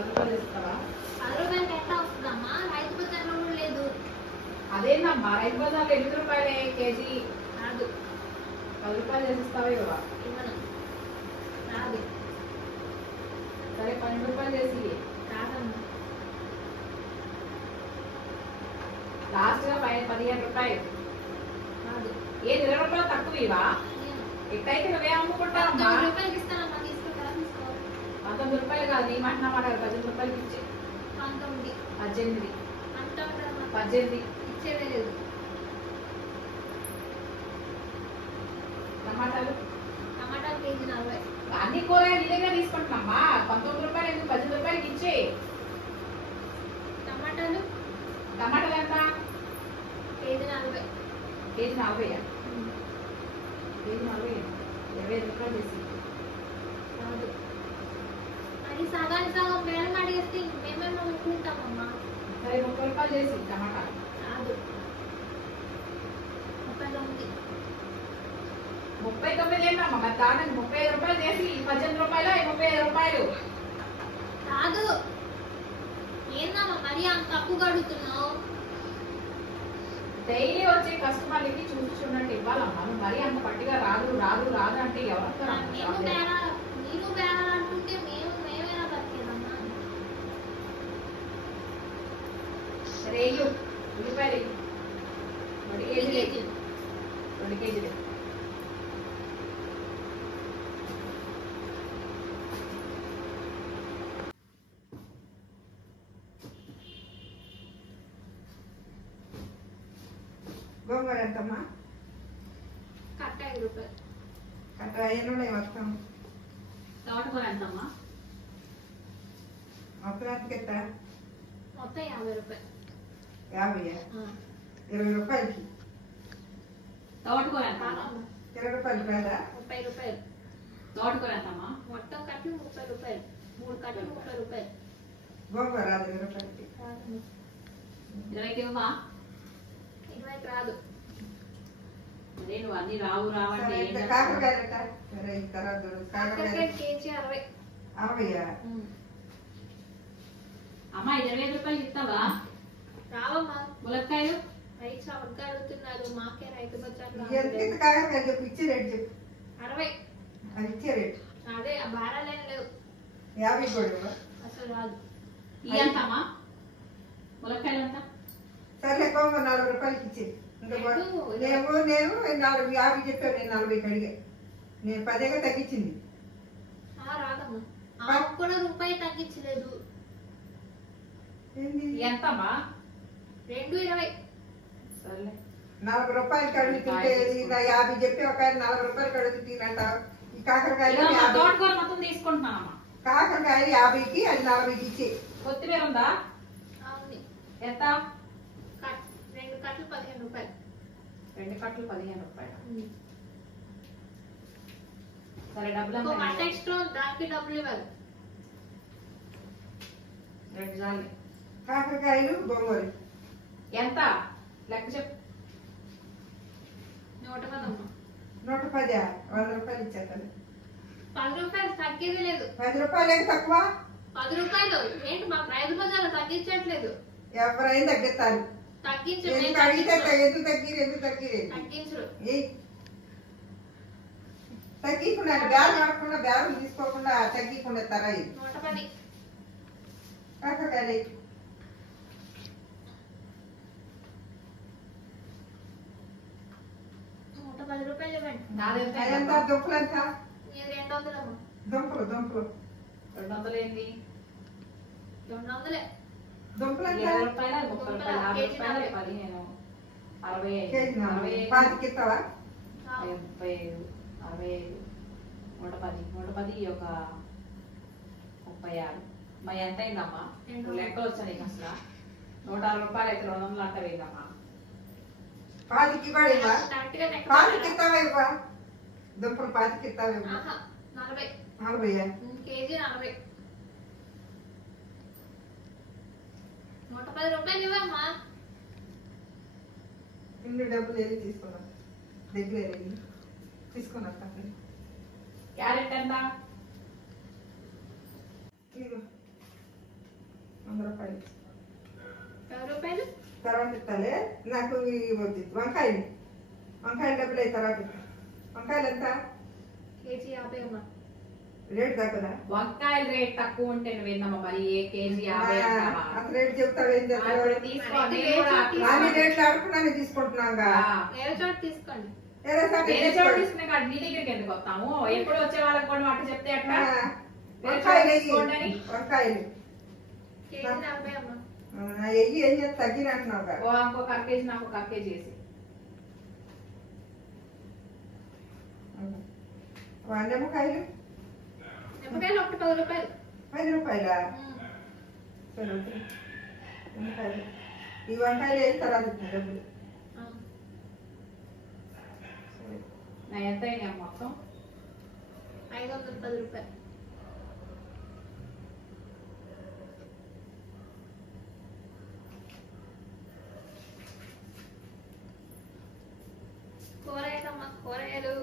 10 రూపాయలు ఇస్తావా? 10 రూపాయలకి ఎట్లా వస్తుందమ్మా? రైతు బజార్లో కూడా లేదు. అదేందమ్మా రైతు బజార్లో 8 రూపాయలే కేజీ. రాదు. 10 రూపాయలు చేసిస్తావా ఇవ్వవా? ఇవ్వను. రాదు. సరే 12 రూపాయలు చేసి రాదమ్మా. లాస్ట్ గా 15 రూపాయలు. రాదు. ఏది 20 రూపాయలు తక్కువ ఇవా? ఎట్టయితే నువ్వే అమ్ముకుంటావమ్మా. 19 రూపాయలకి ఇస్తానమ్మా. తీసుకుంటారా? తీసుకో. 19 రూపాయలు కాదు నీ మాట నా మాట 18 రూపాయలకి ఇచ్చి 19. 18 అంటా ఉంటారమ్మా. 18 ఇచ్చేదే లేదు. టమాటాలు టమాటాలు కేజీ 40. అన్ని కూరగాయలు నీ దగ్గర తీసుకుంటున్నామ్మా. 19 రూపాయలు ఎందుకు 18 రూపాయలకి ఇచ్చే. టమాటాలు టమాటాలు ఎంత? కేజీ 40. కేజీ 40. కేజీ 40 25 రూపాయలు చేసి. రాదు. అది సగానికి సగం బేరం అడిగేస్తే మేమేమో అనుకుంటామమ్మా. సరే 30 రూపాయలు చేసి టమాటా. రాదు. 39. 39 ఏంటమ్మా మరి దానికి 35 రూపాయలు చేసి 18 రూపాయలు 35 రూపాయలు. రాదు. ఏందమ్మా మరి అంత తక్కువ అడుగుతున్నావు? డైలీ వచ్చే కస్టమర్లకి చూసి చూడండి ఇవ్వాలమ్మా. నువ్వు మరీ అంత పట్టిగా రాదు రాదు రాదు అంటే ఎవరు మీరు బేరాలు అంటుంటే మేమేనా బతికేదమ్మా? సరే ఉల్లిపాయలు 2 కేజీలు 2 కేజీలు. గోంగూర ఎంతమ్మా? కట్ట 5 రూపాయలు. కట్ట 5 ఉన్నాయి మొత్తం. తోటకూర ఎంతమ్మా? మొత్తం ఎంతకి ఎత్తా? మొత్తం 50 రూపాయలు. 50. 20 రూపాయలకి. తోటకూర ఎంతమ్మా? 20 రూపాయలు కాదా? 30 రూపాయలు. తోటకూర ఎంతమ్మా? మొత్తం కట్టలు 30 రూపాయలు. 3 కట్టలు 30 రూపాయలు. గోంగూర రాదు 20 రూపాయలకి. 20కి ఇవ్వవా? 20కి రాదు. అదే నువ్వు అన్ని రావు రావంటే సరే, ఇంత కాకరకాయలు ఎంత? సరే, ఈ తర్వాత చూడు. కాకరకాయ కాకరకాయలు కేజీ 60. 60. అమ్మా 25 రూపాయలు ఇస్తావా? రావమ్మా. ములక్కాయలు రైతు చవకగా అడుగుతున్నారు. మాకే రైతు బజార్లో ఎంత కాకరకాయలు చెప్పు, ఇచ్చే రేటు చెప్పు. 60. అది ఇచ్చే రేటు. అదే ఆ బారాలేం లేవు. 50 కూడా ఇవ్వవా? అసలు రాదు. ఇవి ఎంతమ్మా? ములక్కాయలు ఎంత? సర్లే గోంగూర 40 రూపాయలకి ఇచ్చే. నేను 50 చెప్పాను. నేను 40కి అడిగా. నేను 10గా తగ్గించింది. రాదమ్మా. ఆకు కూడా రూపాయి తగ్గించలేదు. ఎంతమ్మా? 2.20. సర్లే 40 రూపాయలకి అడుగుతుంటే 50 చెప్పి ఒక 40 రూపాయలకి అడుగుతుంట. ఈ కాకరకాయలు తోటకూర మొత్తం తీసుకుంటున్నానమ్మా. కాకరకాయలు 50కి అది 40కి ఇచ్చే. కొత్తిమీర ఉందా? అవును. ఎంత? 2 కట్టలు 15 రూపాయలు. 2 కట్టలు 15 రూపాయలు. సరే డబ్బులు ఇంకో కట్ట ఎక్స్ట్రా దానికి డబ్బులు ఇవ్వాలి. 2 చాలు. కాకరకాయలు గోంగూర ఎంత లెక్క చెప్పు. 110 అమ్మా. 110. 100 రూపాయలు ఇచ్చేస్తాను. 10 రూపాయలు తగ్గేది లేదు. 10 రూపాయలు తక్కువ. 10 రూపాయలు ఏంటి మా రైతు బజార్లో తగ్గించట్లేదు. ఎవరైనా తగ్గిస్తారు. తగ్గించరు. ఎందుకు అడిగితే ఎందుకు తగ్గిరు తగ్గించరు. తగ్గికుండా బేరం ఆడకుండా బేరం తీసుకోకుండా తగ్గికుండా ఇస్తారా? 110. కాకరకాయలు 110 రూపాయలు ఇవ్వండి. ఎంత? దుంపలు ఎంత? ఇది 200 అమ్మా. దుంపలు 200 ఏంటి? 200. దుంపలు ఎంత? 20 రూపాయలు 30 రూపాయలు 50 రూపాయలు 15 65 కేజీ 65 పాతికి ఇస్తావా? 75 65 110 ఒక 36. మరి ఎంత అయిందమ్మా? లెక్కలు వచ్చా నీకు అసలు? 160 రూపాయలు అయితే 200 అంట వేయదమ్మా. పాతికి కూడా ఇవ్వా? పాతికి ఇస్తావా ఇవ్వా? దుంపలు పాతికి ఇస్తావా ఇవ్వా? 40. 40. కేజీ 40. 110 రూపాయలు ఇవ్వమ్మా. ఇన్ని డబ్బులు వెళ్ళి తీసుకున్నా. దగ్గర వెళ్ళి తీసుకున్నా. క్యారెట్ ఎంత? రూపాయలు తర్వాత ఇస్తాలే. నాకు వంకాయలు డబ్బులు అయి తర్వాత ఇస్తా. వంకాయలు ఎంత? కేజీ 50 అమ్మా. రేటు తగ్గదా? వంకాయల రేట్ తక్కువ ఉంటే నువ్వేందమ్మా మరి ఏ కేజీ 50 అంటావా? అసలు రేటు చెప్తావు ఏం చేస్తావు? ఇప్పుడు తీసుకో, నేను కూడా అన్ని రేట్లు ఆడుకున్నానే తీసుకుంటున్నాగా. వేరే చోట తీసుకోండి. వేరే చోట వేరే చోట తీసుకో. తీసుకునే కాదు, నీ దగ్గరికి ఎందుకు వస్తాము? ఎప్పుడు వచ్చే వాళ్ళకి కూడా మాట చెప్తే ఎట్లా? వేరే చోట వంకాయలు తీసుకోండి అని. వంకాయలు కేజీ 40 అమ్మా. వెయ్యి ఏం చేసి తగ్గినట్టున్నావుగా. ఓ ఇంకొక అర కేజీ నాకు ఒక అర కేజీ వేసి. నిమ్మకాయలు నిమ్మకాయలు ఒకటి 10 రూపాయలు. 10 రూపాయలా? సరే ఓకే. నిమ్మకాయలు ఈ వంకాయలు వేసి తర్వాత ఇస్తాను డబ్బులు. సరే. నా ఎంత అయినా మొత్తం 510 రూపాయలు. కూరగాయలమ్మా, కూరగాయలు